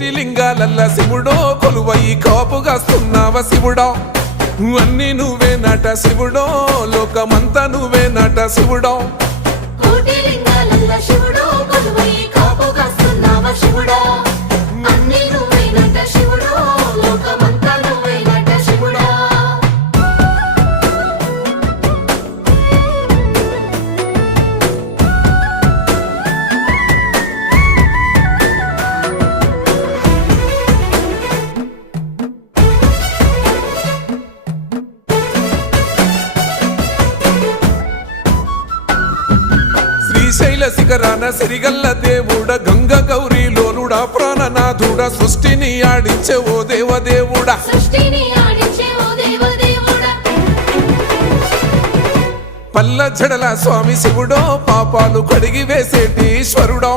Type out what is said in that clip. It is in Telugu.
కోటి లింగాలల్ల శివుడో కొలువయి కాపుగాస్తున్నావ శివుడా అన్ని నువ్వే నట శివుడో లోకమంతా నువ్వే నట శివుడో కోటి లింగాలల్ల శివుడో కొలువయి కాపుగాస్తున్నావ శివుడా అన్ని నువ్వే నట శివుడో లోకమంతా నువ్వే నట శివుడా శ్రీశైల శిఖరాన సిరిగల్ల దేవుడ గంగ గౌరీ లోలుడా ప్రాణనాథుడా సృష్టిని ఆడించే ఓ దేవదేవుడా సృష్టిని ఆడించే ఓ దేవదేవుడా పల్ల జడల స్వామి శివుడో పాపాలు కడిగి వేసేటి ఈశ్వరుడో